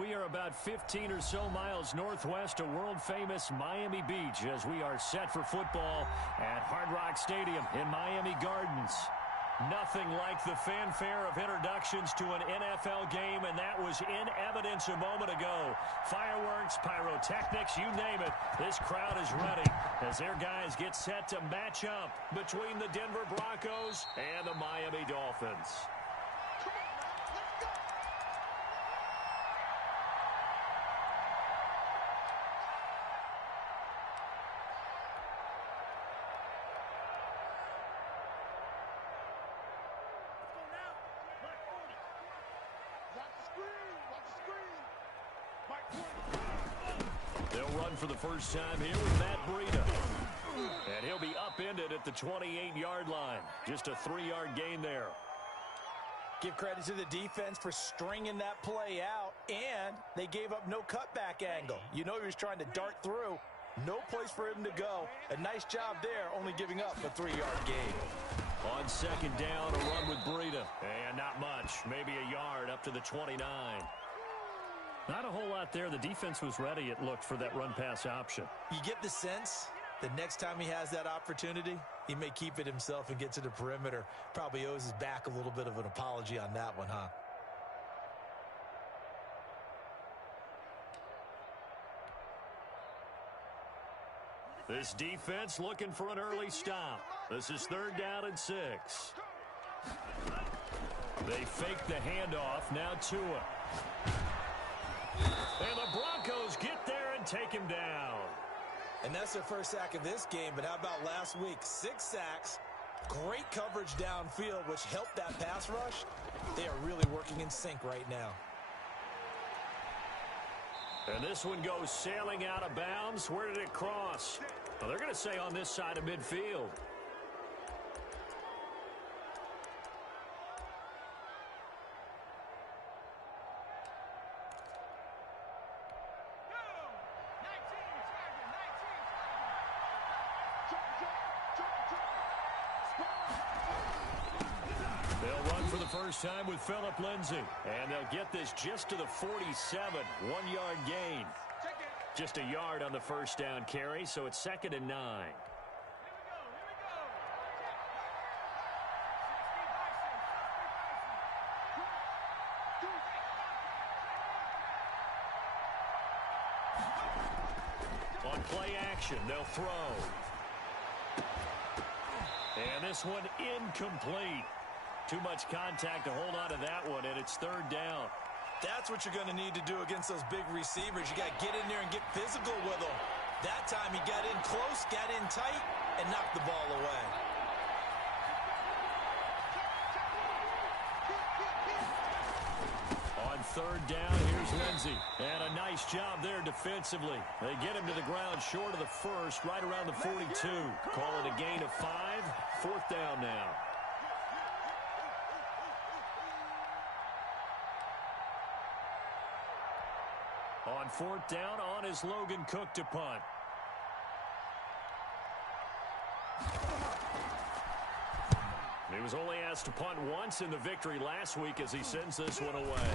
We are about 15 or so miles northwest of world-famous Miami Beach as we are set for football at Hard Rock Stadium in Miami Gardens. Nothing like the fanfare of introductions to an NFL game, and that was in evidence a moment ago. Fireworks, pyrotechnics, you name it. This crowd is ready as their guys get set to match up between the Denver Broncos and the Miami Dolphins. They'll run for the first time here with Matt Breida. And he'll be upended at the 28-yard line. Just a 3-yard gain there. Give credit to the defense for stringing that play out, and they gave up no cutback angle. You know he was trying to dart through. No place for him to go. A nice job there, only giving up a 3-yard gain. On second down, a run with Breida. And not much. Maybe a yard up to the 29. Not a whole lot there. The defense was ready, it looked, for that run-pass option. You get the sense the next time he has that opportunity, he may keep it himself and get to the perimeter. Probably owes his back a little bit of an apology on that one, huh? This defense looking for an early stop. This is 3rd down and 6. They fake the handoff. Now Tua. And the Broncos get there and take him down. And that's their first sack of this game, but how about last week? 6 sacks, great coverage downfield, which helped that pass rush. They are really working in sync right now. And this one goes sailing out of bounds. Where did it cross? Well, they're going to say on this side of midfield. First time with Phillip Lindsay. And they'll get this just to the 47. 1-yard gain. Just a yard on the first down carry, so it's 2nd and 9. On play action, they'll throw. And this one incomplete. Too much contact to hold on to that one, and it's 3rd down. That's what you're going to need to do against those big receivers. You got to get in there and get physical with them. That time he got in close, got in tight, and knocked the ball away. On 3rd down, here's Lindsay. And a nice job there defensively. They get him to the ground short of the first, right around the 42. Call it a gain of 5. 4th down now. On 4th down, on is Logan Cook to punt. He was only asked to punt once in the victory last week as he sends this one away.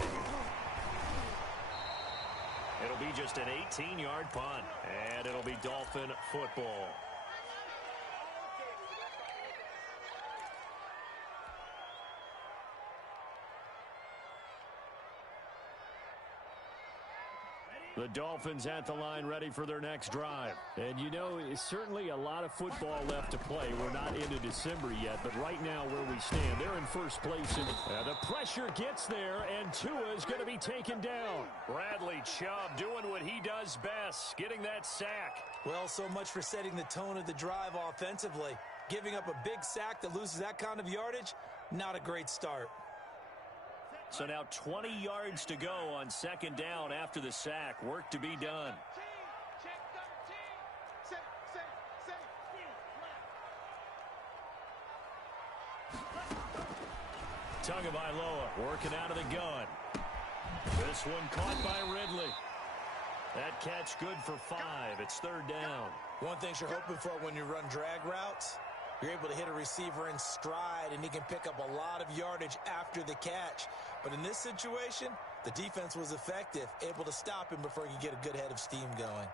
It'll be just an 18-yard punt, and it'll be Dolphin football. The Dolphins at the line ready for their next drive. And you know, it's certainly a lot of football left to play. We're not into December yet, but right now where we stand, they're in first place. The pressure gets there, and Tua is going to be taken down. Bradley Chubb doing what he does best, getting that sack. Well, so much for setting the tone of the drive offensively. Giving up a big sack that loses that kind of yardage, not a great start. So now 20 yards to go on 2nd down after the sack. Work to be done. Tagovailoa working out of the gun. This one caught by Ridley. That catch good for 5. It's 3rd down. One thing you're hoping for when you run drag routes, You're able to hit a receiver in stride, and he can pick up a lot of yardage after the catch. But in this situation, the defense was effective, able to stop him before he could get a good head of steam going.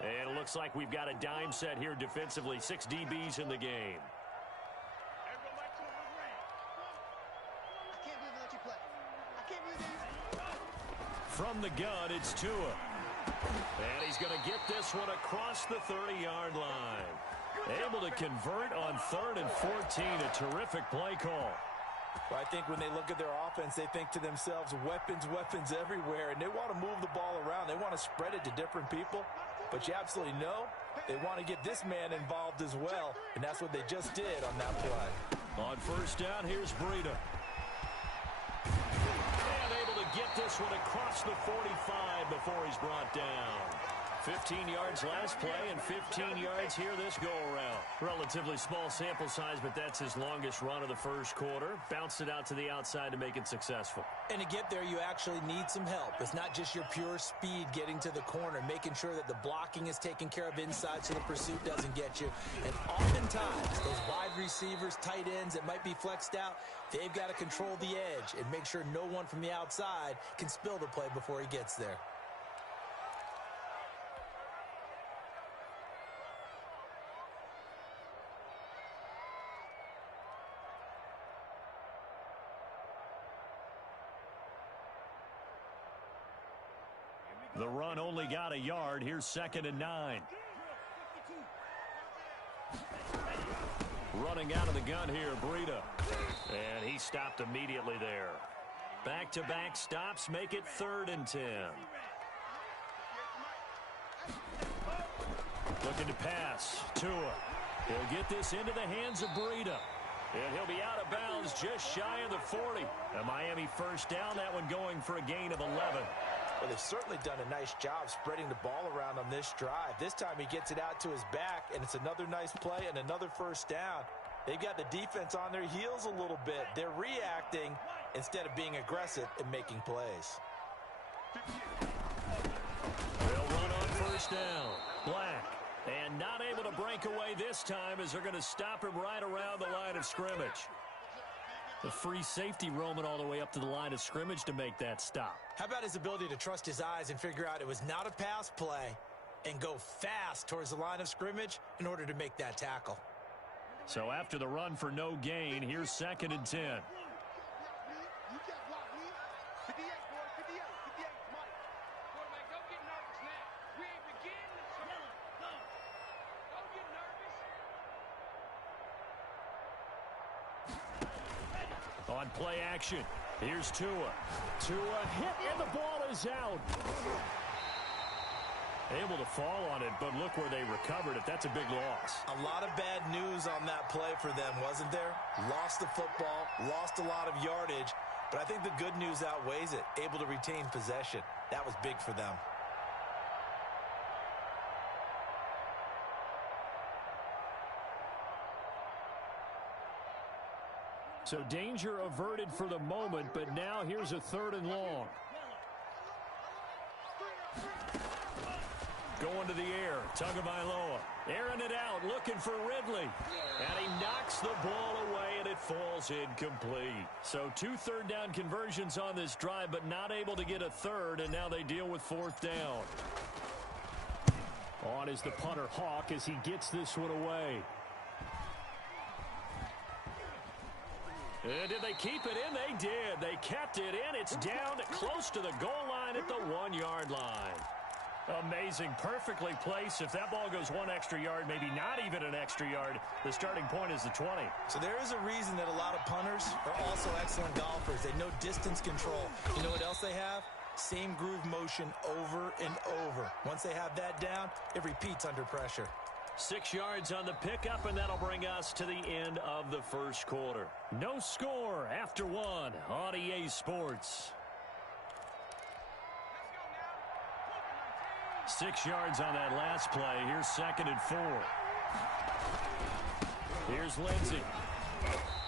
And it looks like we've got a dime set here defensively. 6 DBs in the game. From the gun, it's Tua. And he's going to get this one across the 30-yard line. Able to convert on 3rd and 14. A terrific play call. Well, I think when they look at their offense, they think to themselves, weapons, weapons everywhere. And they want to move the ball around. They want to spread it to different people. But you absolutely know they want to get this man involved as well. And that's what they just did on that play. On 1st down, here's Breida. And able to get this one across the 45 before he's brought down. 15 yards last play and 15 yards here this go-around. Relatively small sample size, but that's his longest run of the first quarter. Bounced it out to the outside to make it successful. And to get there, you actually need some help. It's not just your pure speed getting to the corner, making sure that the blocking is taken care of inside so the pursuit doesn't get you. And oftentimes, those wide receivers, tight ends that might be flexed out, they've got to control the edge and make sure no one from the outside can spill the play before he gets there. The run only got a yard. Here's 2nd and 9. Running out of the gun here, Breida. And he stopped immediately there. Back-to-back stops make it 3rd and 10. Looking to pass. Tua. He'll get this into the hands of Breida. And he'll be out of bounds just shy of the 40. A Miami 1st down, that one going for a gain of 11. Well, they've certainly done a nice job spreading the ball around on this drive. This time he gets it out to his back, and it's another nice play and another 1st down. They've got the defense on their heels a little bit. They're reacting instead of being aggressive and making plays. They'll run on 1st down. Black. And not able to break away this time as they're going to stop him right around the line of scrimmage. The free safety roaming all the way up to the line of scrimmage to make that stop. How about his ability to trust his eyes and figure out it was not a pass play and go fast towards the line of scrimmage in order to make that tackle? So after the run for no gain, here's 2nd and 10. On play action, here's Tua. Tua hit, and the ball is out. Able to fall on it, but look where they recovered it. That's a big loss. A lot of bad news on that play for them, wasn't there? Lost the football, lost a lot of yardage, but I think the good news outweighs it. Able to retain possession. That was big for them. So danger averted for the moment, but now here's a 3rd and long. Going to the air, Tagovailoa. Airing it out, looking for Ridley. And he knocks the ball away, and it falls incomplete. So 2 3rd down conversions on this drive, but not able to get a 3rd, and now they deal with 4th down. On is the punter, Hawk, as he gets this one away. And did they keep it in? They did. They kept it in. It's down close to the goal line at the 1-yard line. Amazing. Perfectly placed. If that ball goes 1 extra yard, maybe not even an extra yard, the starting point is the 20. So there is a reason that a lot of punters are also excellent golfers. They know distance control. You know what else they have? Same groove motion over and over. Once they have that down, it repeats under pressure. 6 yards on the pickup, and that'll bring us to the end of the first quarter. No score after 1 on EA Sports. 6 yards on that last play. Here's 2nd and 4. Here's Lindsey.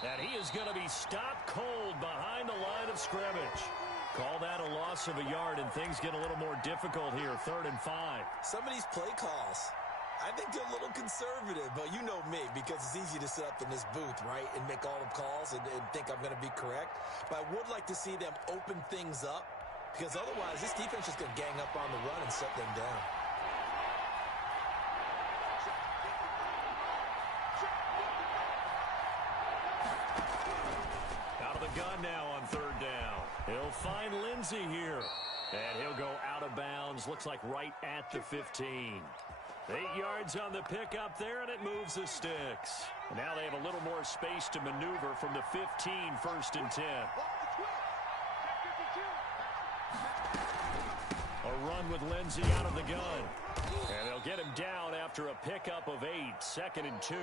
And he is going to be stopped cold behind the line of scrimmage. Call that a loss of a yard, and things get a little more difficult here. 3rd and 5. Some of these play calls, I think they're a little conservative, but you know me, because it's easy to sit up in this booth, right, and make all the calls and think I'm going to be correct. But I would like to see them open things up, because otherwise this defense is going to gang up on the run and shut them down. Out of the gun now on 3rd down. He'll find Lindsey here. And he'll go out of bounds. Looks like right at the 15. 8 yards on the pickup there, and it moves the sticks. And now they have a little more space to maneuver from the 15, 1st and 10. A run with Lindsey out of the gun. And they'll get him down after a pickup of 8, 2nd and 2.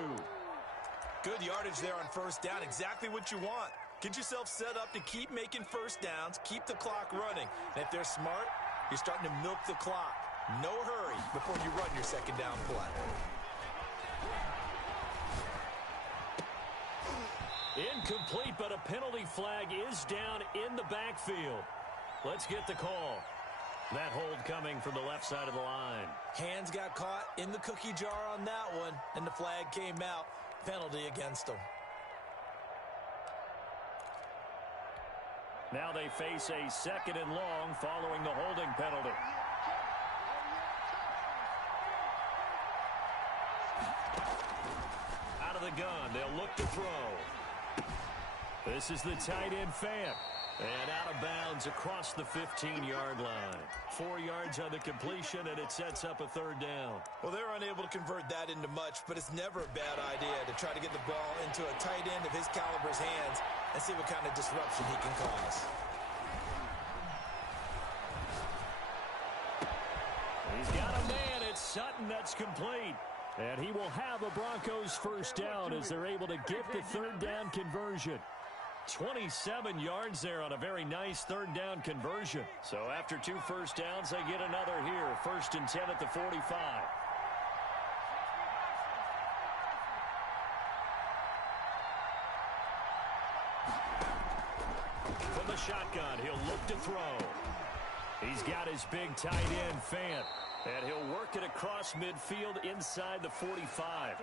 Good yardage there on 1st down. Exactly what you want. Get yourself set up to keep making 1st downs, keep the clock running. And if they're smart, you're starting to milk the clock. No hurry before you run your 2nd down play. Incomplete, but a penalty flag is down in the backfield. Let's get the call. That hold coming from the left side of the line. Hands got caught in the cookie jar on that one, and the flag came out. Penalty against them. Now they face a 2nd and long following the holding penalty. Out of the gun, they'll look to throw. This is the tight end Fant. And out of bounds across the 15-yard line. 4 yards on the completion, and it sets up a 3rd down. Well, they're unable to convert that into much, but it's never a bad idea to try to get the ball into a tight end of his caliber's hands and see what kind of disruption he can cause. He's got a man. It's Sutton that's complete. And he will have a Broncos 1st down as they're able to get the 3rd down conversion. 27 yards there on a very nice 3rd down conversion. So after 2 1st downs, they get another here. 1st and 10 at the 45. From the shotgun, he'll look to throw. He's got his big tight end, Fant. And he'll work it across midfield inside the 45.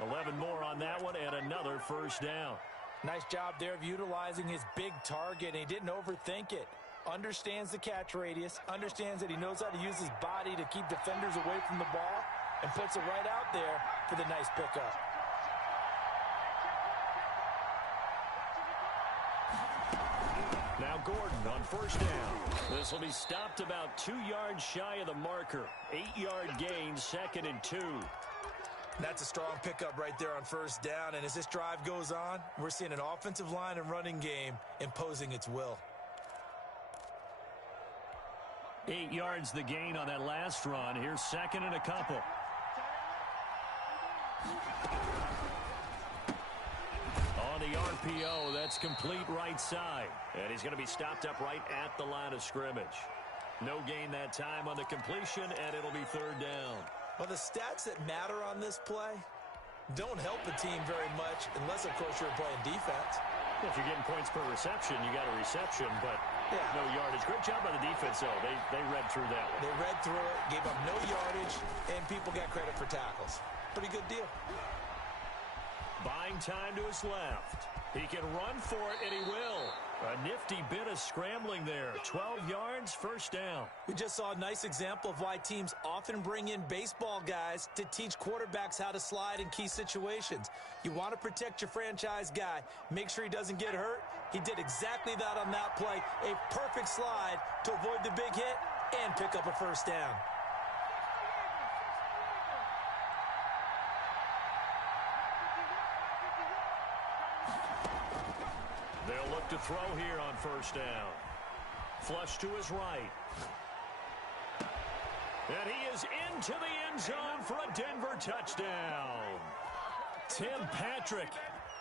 11 more on that one and another 1st down. Nice job there of utilizing his big target. He didn't overthink it. Understands the catch radius. Understands that he knows how to use his body to keep defenders away from the ball. And puts it right out there for the nice pickup. Now Gordon on 1st down. This will be stopped about 2 yards shy of the marker. 8-yard gain, 2nd and 2. That's a strong pickup right there on 1st down. And as this drive goes on, we're seeing an offensive line and running game imposing its will. 8 yards the gain on that last run. Here's 2nd and a couple. On the RPO, that's complete right side. And he's going to be stopped up right at the line of scrimmage. No gain that time on the completion, and it'll be 3rd down. Well, the stats that matter on this play don't help a team very much unless, of course, you're playing defense. If you're getting points per reception, you got a reception, but no yardage. Great job by the defense, though. They read through that one. They read through it, gave up no yardage, and people got credit for tackles. Pretty good deal. Buying time to his left. He can run for it, and he will. A nifty bit of scrambling there. 12 yards, 1st down. We just saw a nice example of why teams often bring in baseball guys to teach quarterbacks how to slide in key situations. You want to protect your franchise guy. Make sure he doesn't get hurt. He did exactly that on that play. A perfect slide to avoid the big hit and pick up a 1st down. They'll look to throw here on 1st down. Flush to his right. And he is into the end zone for a Denver touchdown. Tim Patrick,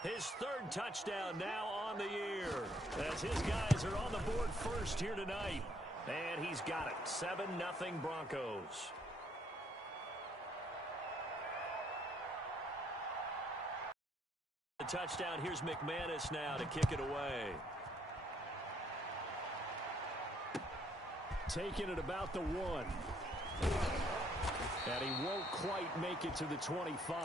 his 3rd touchdown now on the year. As his guys are on the board first here tonight. And he's got it. 7-0 Broncos. The touchdown. Here's McManus now to kick it away. taken at about the 1. And he won't quite make it to the 25.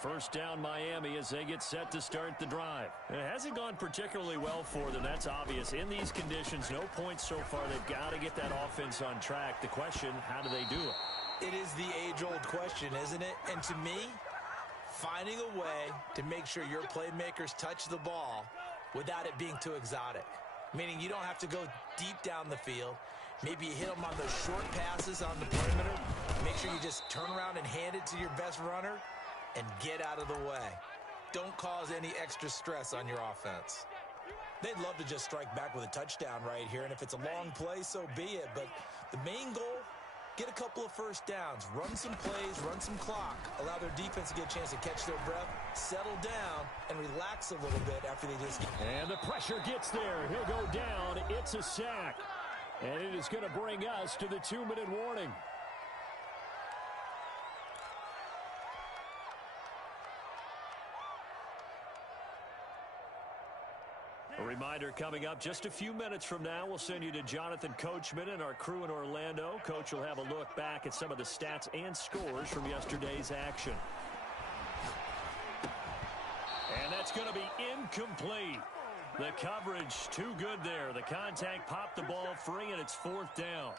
First down Miami as they get set to start the drive. It hasn't gone particularly well for them. That's obvious. In these conditions, no points so far. They've got to get that offense on track. The question, how do they do it? It is the age-old question, isn't it? And to me, finding a way to make sure your playmakers touch the ball without it being too exotic. Meaning you don't have to go deep down the field. Maybe you hit them on those short passes on the perimeter. Make sure you just turn around and hand it to your best runner and get out of the way. Don't cause any extra stress on your offense. They'd love to just strike back with a touchdown right here, and if it's a long play, so be it. But the main goal, get a couple of first downs, run some plays, run some clock, allow their defense to get a chance to catch their breath, settle down, and relax a little bit after they just get... And the pressure gets there. He'll go down. It's a sack. And it is going to bring us to the 2-minute warning. A reminder coming up just a few minutes from now, we'll send you to Jonathan Coachman and our crew in Orlando. Coach will have a look back at some of the stats and scores from yesterday's action. And that's going to be incomplete. The coverage too good there. The contact popped the ball free, and it's 4th down.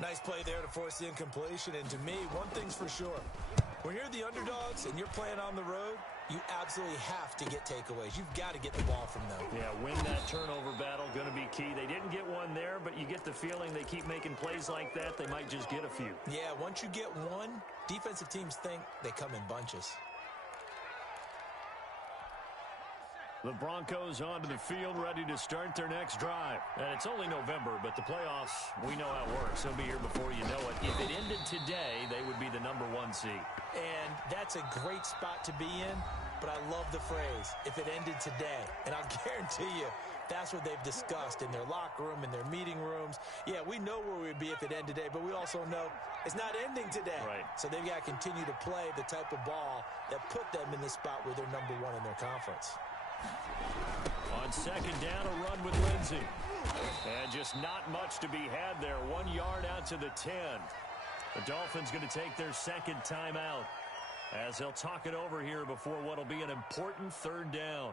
Nice play there to force the incompletion. And to me, one thing's for sure. When you're the underdogs and you're playing on the road, you absolutely have to get takeaways. You've got to get the ball from them. Yeah, win that turnover battle, going to be key. They didn't get one there, but you get the feeling they keep making plays like that, they might just get a few. Yeah, once you get one, defensive teams think they come in bunches. The Broncos onto the field, ready to start their next drive. And it's only November, but the playoffs, we know how it works. They'll be here before you know it. If it ended today, they would be the #1 seed. And that's a great spot to be in, but I love the phrase, if it ended today. And I'll guarantee you, that's what they've discussed in their locker room, in their meeting rooms. Yeah, we know where we'd be if it ended today, but we also know it's not ending today. Right. So they've got to continue to play the type of ball that put them in the spot where they're #1 in their conference. On second down, a run with Lindsey. And just not much to be had there. 1 yard out to the 10. The Dolphins going to take their second timeout as they'll talk it over here before what will be an important 3rd down.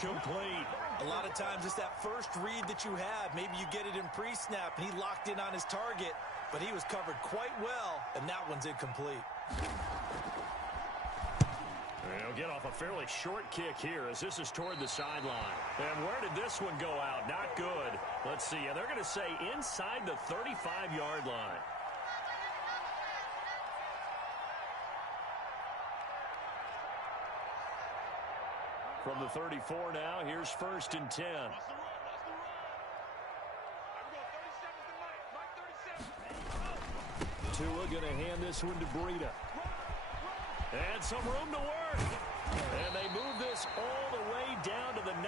Complete. A lot of times it's that first read that you have. Maybe you get it in pre-snap and he locked in on his target, but he was covered quite well, and that one's incomplete. They'll get off a fairly short kick here as this is toward the sideline. And where did this one go out? Not good. Let's see. They're going to say inside the 35-yard line. From the 34 now, here's 1st and 10. Tua going to hand this one to Breida. And some room to work. And they move this all the way down to the 9.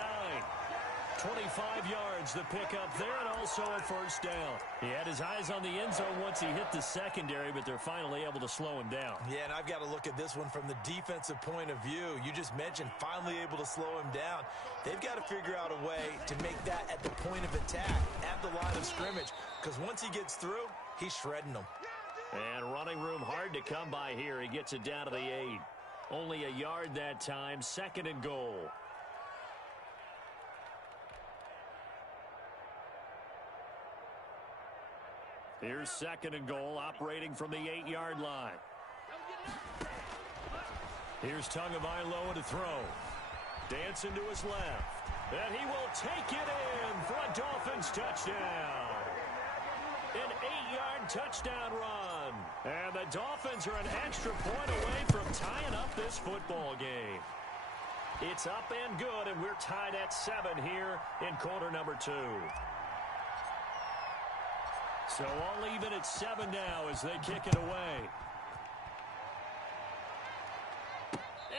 25 yards the pickup there, and also a 1st down. He had his eyes on the end zone once he hit the secondary, but they're finally able to slow him down. Yeah, and I've got to look at this one from the defensive point of view. You just mentioned finally able to slow him down. They've got to figure out a way to make that at the point of attack, at the line of scrimmage, because once he gets through, he's shredding them. And running room hard to come by here. He gets it down to the 8. Only a yard that time, 2nd and goal. Here's 2nd and goal, operating from the 8-yard line. Here's Tagovailoa to throw. Dancing to his left. And he will take it in for a Dolphins touchdown. An 8-yard touchdown run. And the Dolphins are an extra point away from tying up this football game. It's up and good, and we're tied at 7 here in quarter number 2. So all even at 7 now as they kick it away.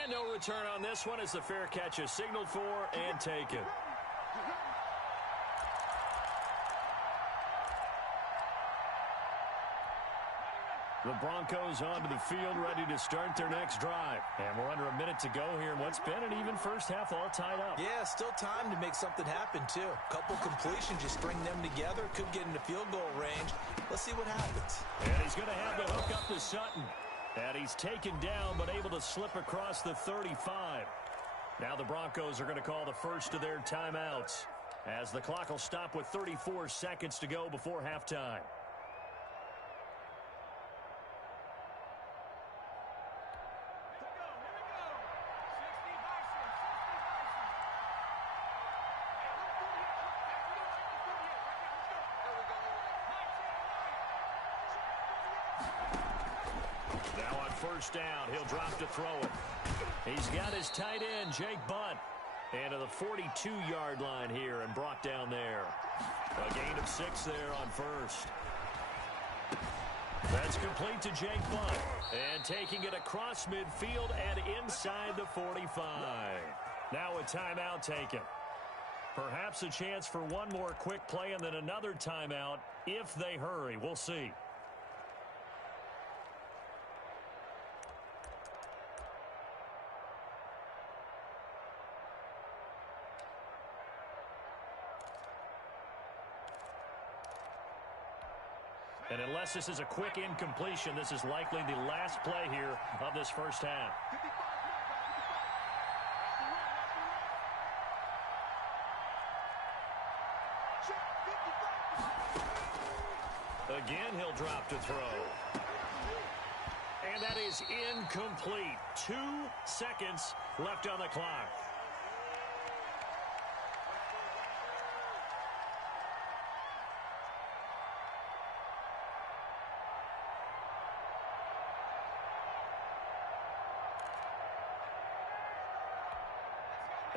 And no return on this one as the fair catch is signaled for and taken. The Broncos onto the field, ready to start their next drive. And we're under a minute to go here in what's been an even first half, all tied up. Yeah, still time to make something happen, too. Couple completions, just string them together. Could get into field goal range. Let's see what happens. And he's going to have the hook up to Sutton. And he's taken down, but able to slip across the 35. Now the Broncos are going to call the first of their timeouts, as the clock will stop with 34 seconds to go before halftime. Now on first down, he'll drop to throw it. He's got his tight end, Jake Butt, and to the 42-yard line here and brought down there. A gain of 6 there on first. That's complete to Jake Butt, and taking it across midfield and inside the 45. Now a timeout taken. Perhaps a chance for one more quick play and then another timeout if they hurry. We'll see. And unless this is a quick incompletion, this is likely the last play here of this first half. Again, he'll drop to throw. And that is incomplete. 2 seconds left on the clock.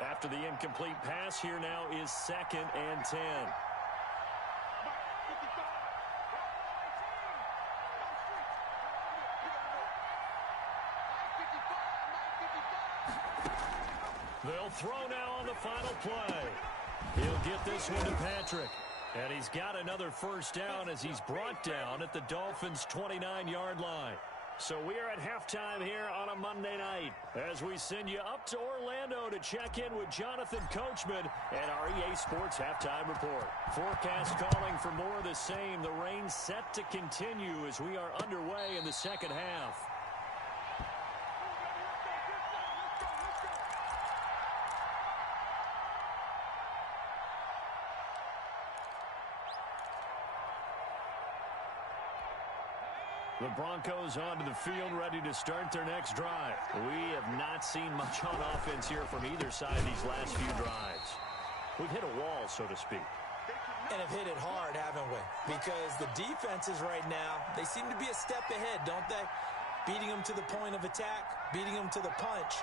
After the incomplete pass, here now is 2nd and 10. They'll throw now on the final play. He'll get this one to Patrick. And he's got another first down as he's brought down at the Dolphins' 29-yard line. So we are at halftime here on a Monday night as we send you up to Orlando to check in with Jonathan Coachman and our EA Sports Halftime Report. Forecast calling for more of the same. The rain set to continue as we are underway in the second half. The Broncos onto the field, ready to start their next drive. We have not seen much on offense here from either side these last few drives. We've hit a wall, so to speak. And have hit it hard, haven't we? Because the defenses right now, they seem to be a step ahead, don't they? Beating them to the point of attack, beating them to the punch.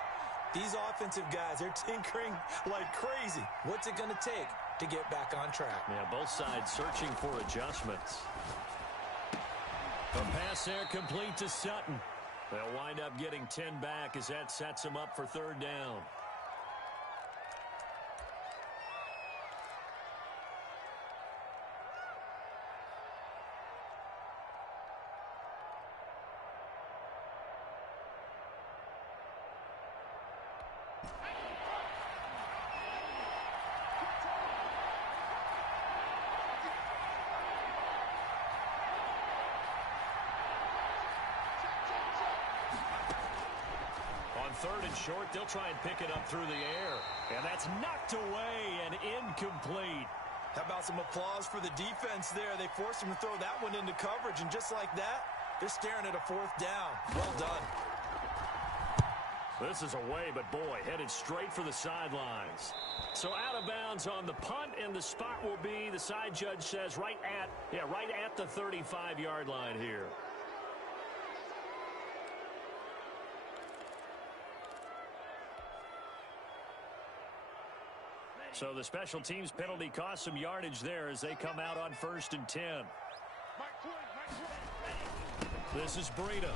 These offensive guys, they're tinkering like crazy. What's it going to take to get back on track? Yeah, both sides searching for adjustments. The pass there complete to Sutton. They'll wind up getting 10 back as that sets them up for 3rd down. On 3rd and short, they'll try and pick it up through the air. And that's knocked away and incomplete. How about some applause for the defense there? They forced him to throw that one into coverage, and just like that, they're staring at a 4th down. Well done. This is away, but boy, headed straight for the sidelines. So out of bounds on the punt, and the spot will be, the side judge says, right at the 35-yard line here. So the special teams penalty cost some yardage there as they come out on 1st and 10. This is Breida.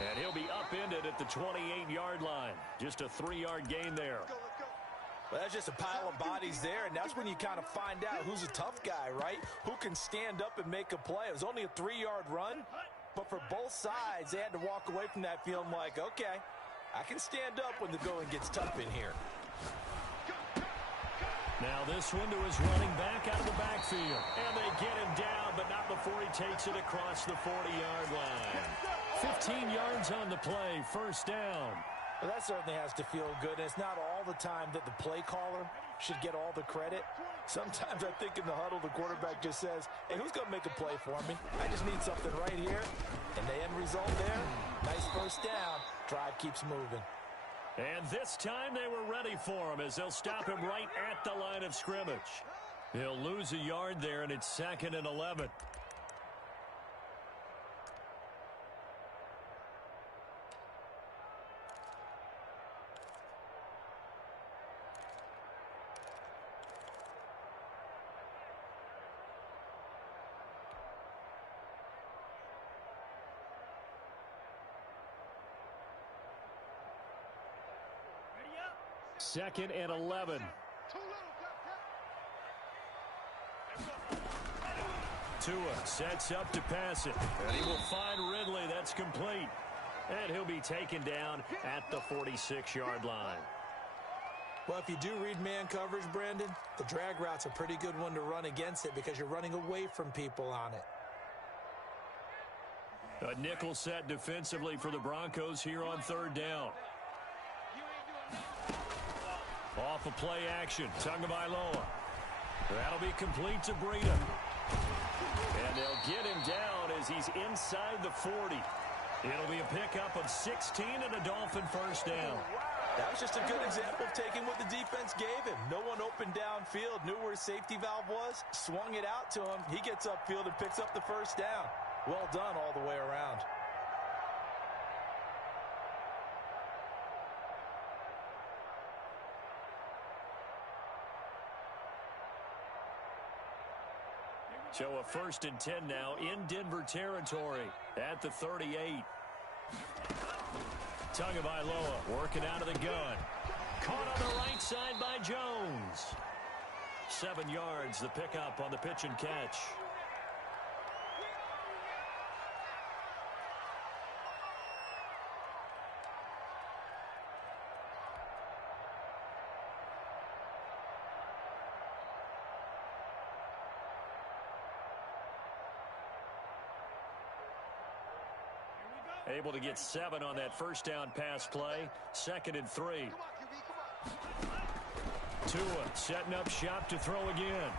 And he'll be upended at the 28-yard line. Just a 3-yard gain there. Well, that's just a pile of bodies there, and that's when you kind of find out who's a tough guy, right? Who can stand up and make a play. It was only a 3-yard run, but for both sides, they had to walk away from that feeling like, okay, I can stand up when the going gets tough in here. Now this one to his running back out of the backfield. And they get him down, but not before he takes it across the 40-yard line. 15 yards on the play, 1st down. Well, that certainly has to feel good, and it's not all the time that the play caller should get all the credit. Sometimes I think in the huddle, the quarterback just says, hey, who's going to make a play for me? I just need something right here. And the end result there, nice 1st down. Drive keeps moving. And this time they were ready for him as they'll stop him right at the line of scrimmage. He'll lose a yard there, and it's 2nd and 11. Second and 11. Tua sets up to pass it. And he will find Ridley. That's complete. And he'll be taken down at the 46-yard line. Well, if you do read man coverage, Brandon, the drag route's a pretty good one to run against it because you're running away from people on it. A nickel set defensively for the Broncos here on 3rd down. Off of play action, Tagovailoa. That'll be complete to Breida. And they'll get him down as he's inside the 40. It'll be a pickup of 16 and a Dolphin 1st down. That was just a good example of taking what the defense gave him. No one opened downfield, knew where his safety valve was, swung it out to him. He gets upfield and picks up the 1st down. Well done all the way around. So a 1st and 10 now in Denver territory at the 38. Tagovailoa working out of the gun. Caught on the right side by Jones. 7 yards, the pickup on the pitch and catch. Able to get 7 on that 1st down pass play. 2nd and 3. Tua setting up shop to throw again.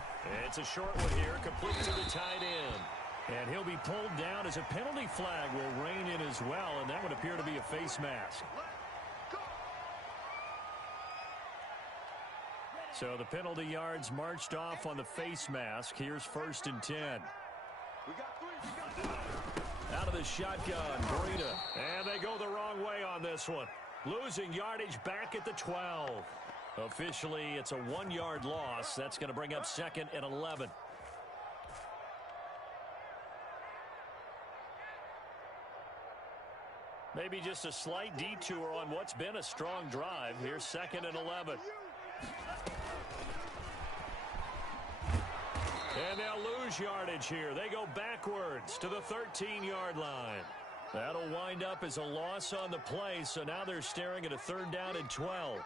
It's a short one here, complete to the tight end. And he'll be pulled down as a penalty flag will rein in as well, and that would appear to be a face mask. So the penalty yards marched off on the face mask. Here's 1st and 10. Out of the shotgun, Breida. And they go the wrong way on this one. Losing yardage back at the 12. Officially, it's a 1-yard loss. That's going to bring up 2nd and 11. Maybe just a slight detour on what's been a strong drive. Here's 2nd and 11. And they'll lose yardage here. They go backwards to the 13-yard line. That'll wind up as a loss on the play, so now they're staring at a 3rd down and 12.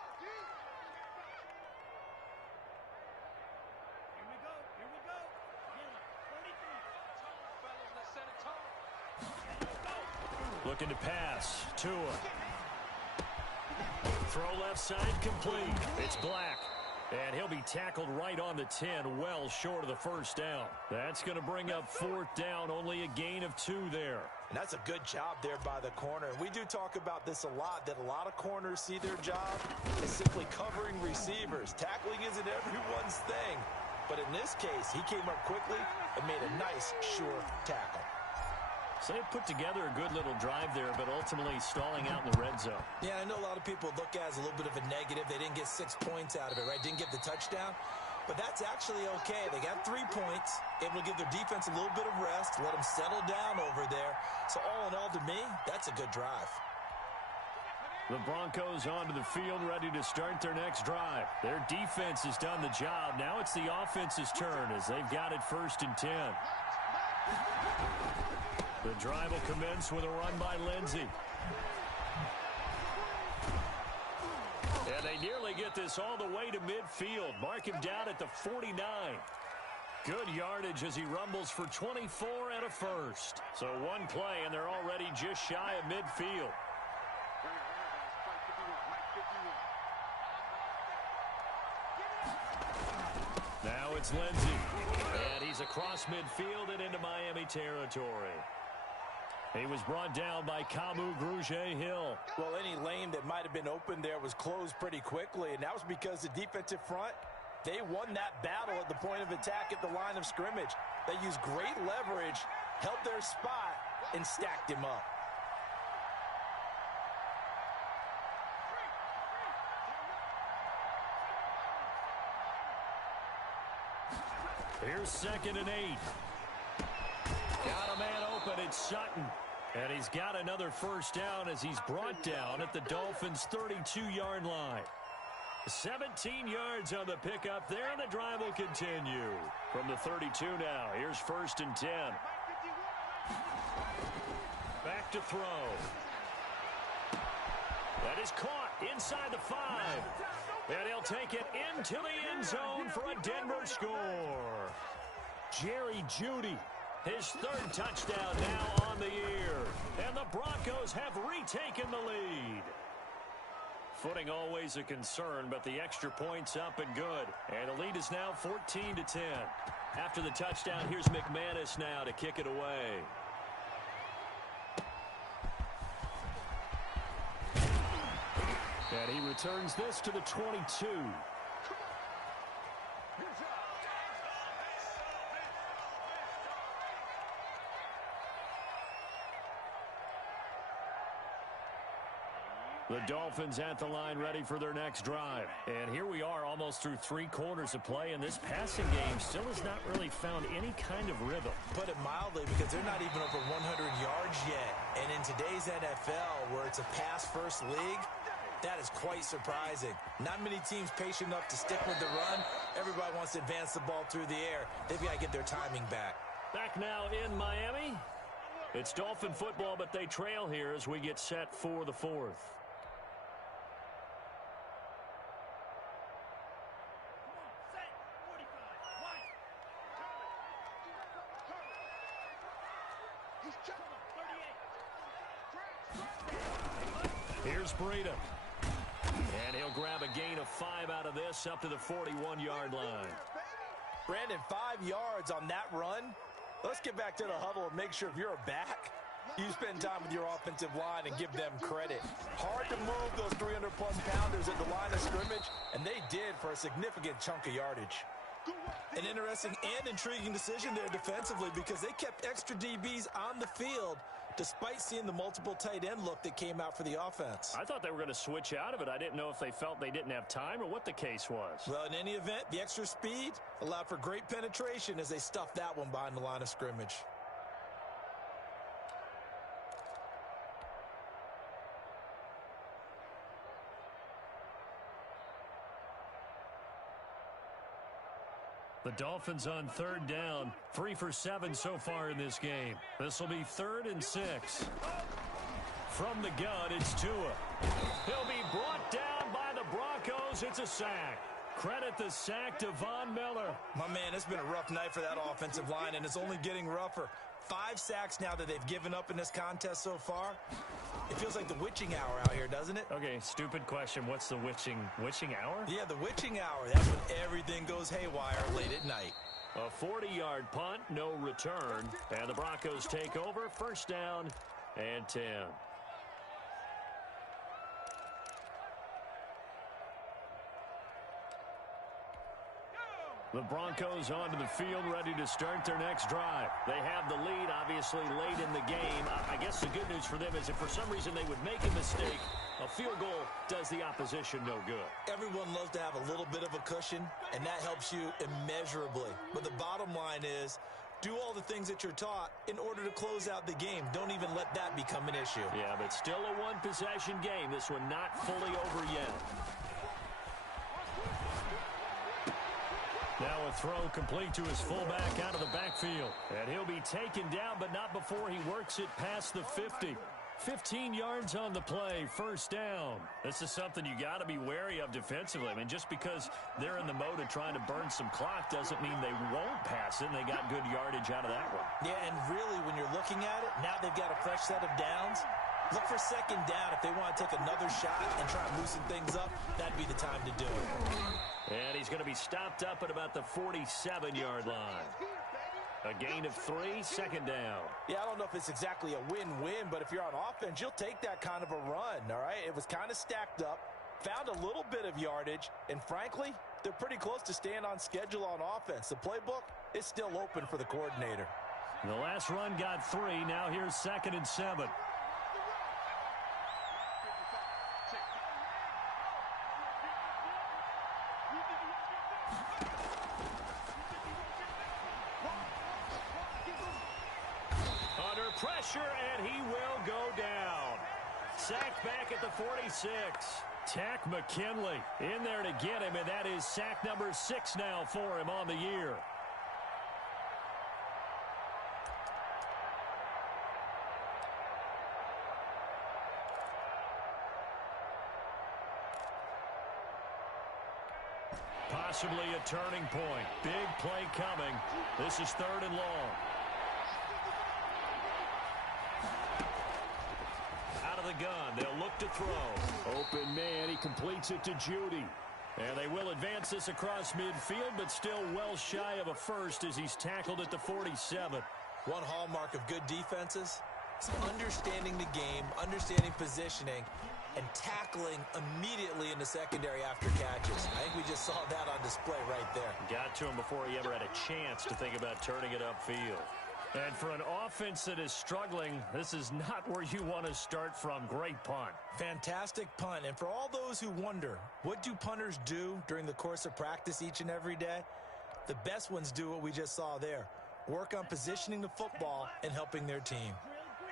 Looking to pass. Tua. Throw left side complete. It's Black. And he'll be tackled right on the 10, well short of the 1st down. That's going to bring up 4th down, only a gain of 2 there. And that's a good job there by the corner. And we do talk about this a lot, that a lot of corners see their job as simply covering receivers. Tackling isn't everyone's thing. But in this case, he came up quickly and made a nice, sure tackle. So they put together a good little drive there, but ultimately stalling out in the red zone. Yeah, I know a lot of people look at it as a little bit of a negative. They didn't get 6 points out of it, right? Didn't get the touchdown. But that's actually okay. They got 3 points, able to give their defense a little bit of rest, let them settle down over there. So all in all, to me, that's a good drive. The Broncos onto the field, ready to start their next drive. Their defense has done the job. Now it's the offense's turn as they've got it 1st and 10. The drive will commence with a run by Lindsey. And they nearly get this all the way to midfield. Mark him down at the 49. Good yardage as he rumbles for 24 and a first. So one play, and they're already just shy of midfield. Now it's Lindsey. And he's across midfield and into Miami territory. He was brought down by Kamu Grugier-Hill. Well, any lane that might have been open there was closed pretty quickly, and that was because the defensive front, they won that battle at the point of attack at the line of scrimmage. They used great leverage, held their spot, and stacked him up. Here's 2nd and 8. Got a man open. It's Sutton. And he's got another first down as he's brought down at the Dolphins' 32-yard line. 17 yards on the pickup there, and the drive will continue. From the 32 now, here's 1st and 10. Back to throw. That is caught inside the 5. And he'll take it into the end zone for a Denver score. Jerry Jeudy, his 3rd touchdown now on the year. And the Broncos have retaken the lead. Footing always a concern, but the extra point's up and good. And the lead is now 14-10. After the touchdown, here's McManus now to kick it away. And he returns this to the 22. The Dolphins at the line ready for their next drive. And here we are almost through 3 quarters of play, and this passing game still has not really found any kind of rhythm. Put it mildly, because they're not even over 100 yards yet. And in today's NFL, where it's a pass-first league, that is quite surprising. Not many teams patient enough to stick with the run. Everybody wants to advance the ball through the air. They've got to get their timing back. Back now in Miami. It's Dolphin football, but they trail here as we get set for the 4th. Here's Breida. And he'll grab a gain of 5 out of this up to the 41-yard line. Brandon, 5 yards on that run. Let's get back to the huddle and make sure if you're a back, you spend time with your offensive line and give them credit. Hard to move those 300-plus pounders at the line of scrimmage, and they did for a significant chunk of yardage. An interesting and intriguing decision there defensively, because they kept extra DBs on the field despite seeing the multiple tight end look that came out for the offense. I thought they were going to switch out of it. I didn't know if they felt they didn't have time or what the case was. Well, in any event, the extra speed allowed for great penetration as they stuffed that one behind the line of scrimmage. The Dolphins on 3rd down, 3 for 7 so far in this game. This will be 3rd and 6. From the gun, it's Tua. He'll be brought down by the Broncos. It's a sack. Credit the sack to Von Miller. My man, it's been a rough night for that offensive line, and it's only getting rougher. 5 sacks now that they've given up in this contest so far. It feels like the witching hour out here, doesn't it? Okay, stupid question. What's the witching hour? Yeah, the witching hour. That's when everything goes haywire late at night. A 40-yard punt, no return. And the Broncos take over. 1st down and 10. The Broncos onto the field, ready to start their next drive. They have the lead, obviously, late in the game. I guess the good news for them is if for some reason they would make a mistake, a field goal does the opposition no good. Everyone loves to have a little bit of a cushion, and that helps you immeasurably. But the bottom line is, do all the things that you're taught in order to close out the game. Don't even let that become an issue. Yeah, but still a one-possession game. This one not fully over yet. Now a throw complete to his fullback out of the backfield. And he'll be taken down, but not before he works it past the 50. 15 yards on the play, first down. This is something you got to be wary of defensively. I mean, just because they're in the mode of trying to burn some clock doesn't mean they won't pass it, and they got good yardage out of that one. Yeah, and really, when you're looking at it, now they've got a fresh set of downs. Look for second down. If they want to take another shot and try and loosen things up, that'd be the time to do it. And he's going to be stopped up at about the 47-yard line. A gain of 3, second down. Yeah, I don't know if it's exactly a win-win, but if you're on offense, you'll take that kind of a run, all right? It was kind of stacked up, found a little bit of yardage, and frankly, they're pretty close to staying on schedule on offense. The playbook is still open for the coordinator. The last run got 3. Now here's 2nd and 7. Pressure, and he will go down. Sacked back at the 46. Takk McKinley in there to get him, and that is sack number 6 now for him on the year. Possibly a turning point. Big play coming. This is 3rd and long. The gun. They'll look to throw. Open man. He completes it to Judy. And they will advance this across midfield, but still well shy of a first as he's tackled at the 47. One hallmark of good defenses is understanding the game, understanding positioning, and tackling immediately in the secondary after catches. I think we just saw that on display right there. Got to him before he ever had a chance to think about turning it upfield. And for an offense that is struggling, this is not where you want to start from. Great punt. Fantastic punt. And for all those who wonder, what do punters do during the course of practice each and every day? The best ones do what we just saw there. Work on positioning the football and helping their team.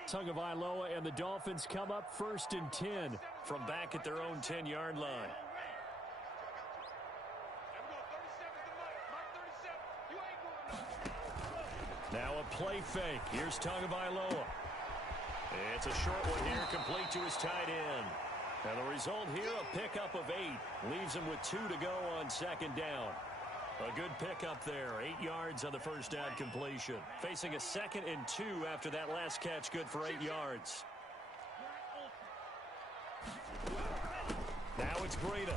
Tagovailoa and the Dolphins come up 1st and 10 from back at their own 10-yard line. Now a play fake. Here's Tagovailoa. It's a short one here, complete to his tight end. And the result here, a pickup of 8. Leaves him with 2 to go on 2nd down. A good pickup there. 8 yards on the first down completion. Facing a 2nd and 2 after that last catch, good for 8 yards. Now it's Breida.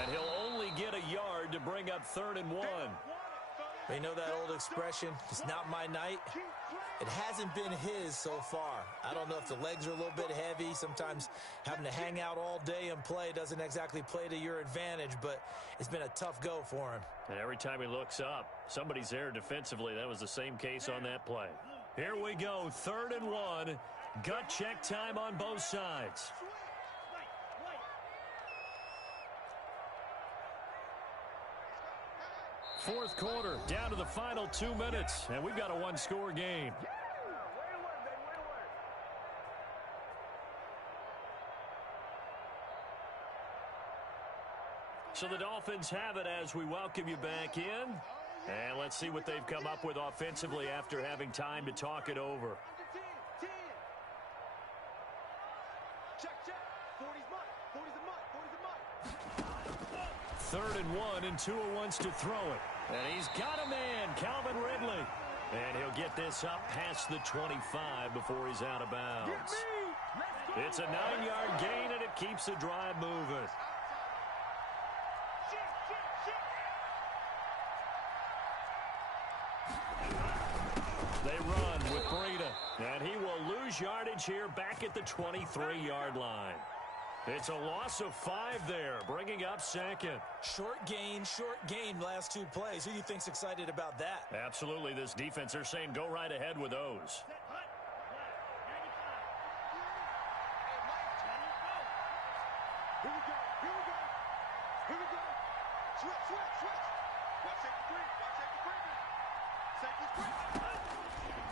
And he'll only get a yard to bring up 3rd and 1. You know that old expression, it's not my night? It hasn't been his so far. I don't know if the legs are a little bit heavy. Sometimes having to hang out all day and play doesn't exactly play to your advantage, but it's been a tough go for him. And every time he looks up, somebody's there defensively. That was the same case on that play. Here we go, 3rd and 1. Gut check time on both sides. Fourth quarter, down to the final 2 minutes, and we've got a one-score game. So the Dolphins have it as we welcome you back in. And let's see what they've come up with offensively after having time to talk it over. Third and 1, and Tua wants to throw it. And he's got a man, Calvin Ridley. And he'll get this up past the 25 before he's out of bounds. It's a 9-yard gain, and it keeps the drive moving. They run with Breida, and he will lose yardage here back at the 23-yard line. It's a loss of 5 there, bringing up second. Short gain, last 2 plays. Who do you think's excited about that? Absolutely, this defense, they're saying go right ahead with those.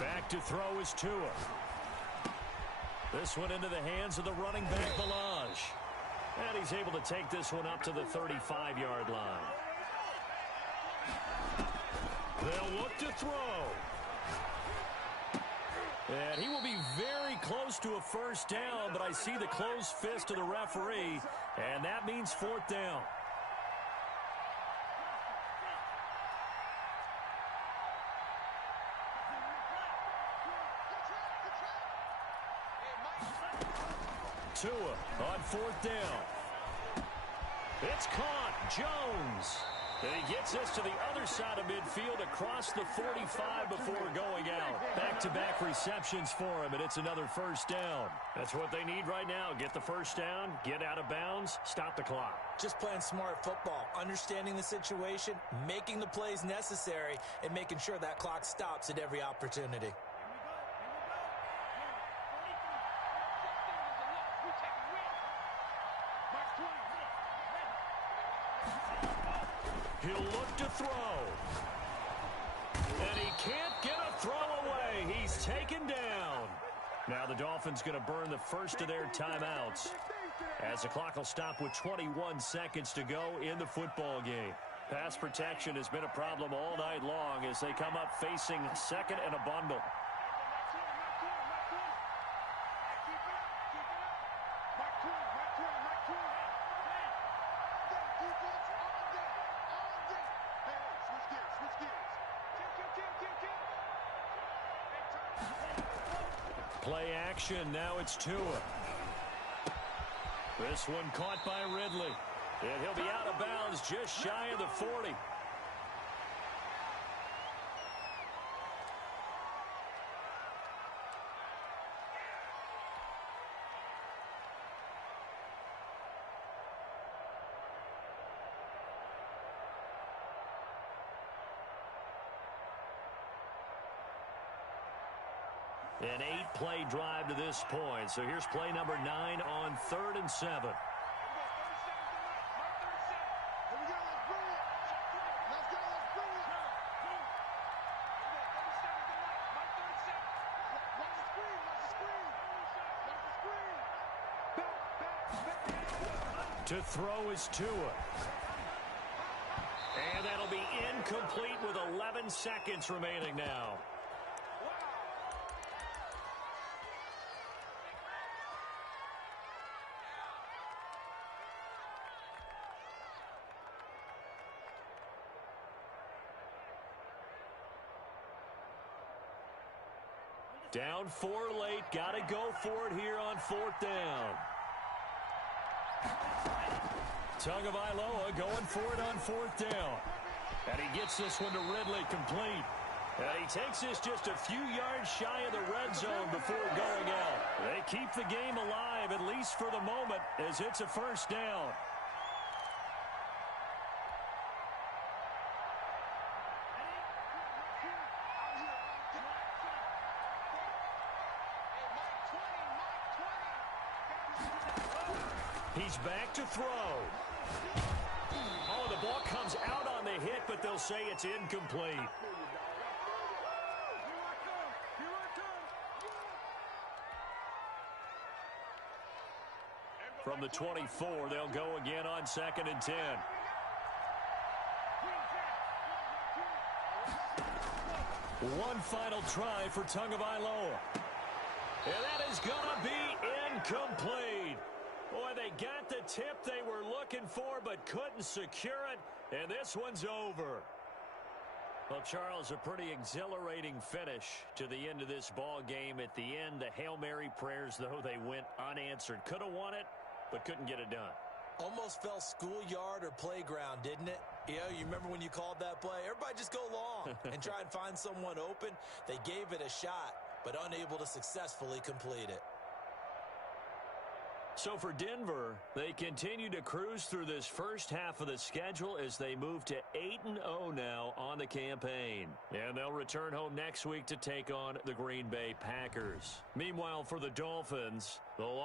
Back to throw is Tua. This one into the hands of the running back, Ballage. And he's able to take this one up to the 35-yard line. They'll look to throw. And he will be very close to a first down, but I see the closed fist of the referee, and that means 4th down. Tua on 4th down. It's caught. Jones. And he gets this to the other side of midfield across the 45 before going out. Back-to-back receptions for him, and it's another first down. That's what they need right now. Get the first down, get out of bounds, stop the clock. Just playing smart football, understanding the situation, making the plays necessary, and making sure that clock stops at every opportunity. He'll look to throw. And he can't get a throw away. He's taken down. Now the Dolphins going to burn the first of their timeouts, as the clock will stop with 21 seconds to go in the football game. Pass protection has been a problem all night long as they come up facing second and a bundle. Play action. Now it's Tua. This one caught by Ridley. And he'll be out of bounds just shy of the 40. An 8-play drive to this point. So here's play number 9 on 3rd and 7. To throw is Tua. And that'll be incomplete with 11 seconds remaining now. Down 4 late. Got to go for it here on 4th down. Tagovailoa going for it on 4th down. And he gets this one to Ridley complete. And he takes this just a few yards shy of the red zone before going out. They keep the game alive, at least for the moment, as it's a first down. He's back to throw. Oh, the ball comes out on the hit, but they'll say it's incomplete. From the 24, they'll go again on 2nd and 10. One final try for Tagovailoa. And that is going to be incomplete. Boy, they got the tip they were looking for but couldn't secure it, and this one's over. Well, Charles, a pretty exhilarating finish to the end of this ball game. At the end, the Hail Mary prayers, though, they went unanswered. Could have won it, but couldn't get it done. Almost felt schoolyard or playground, didn't it? You remember when you called that play? Everybody just go long and try and find someone open. They gave it a shot, but unable to successfully complete it. So for Denver, they continue to cruise through this first half of the schedule as they move to 8-0 now on the campaign. And they'll return home next week to take on the Green Bay Packers. Meanwhile, for the Dolphins, the loss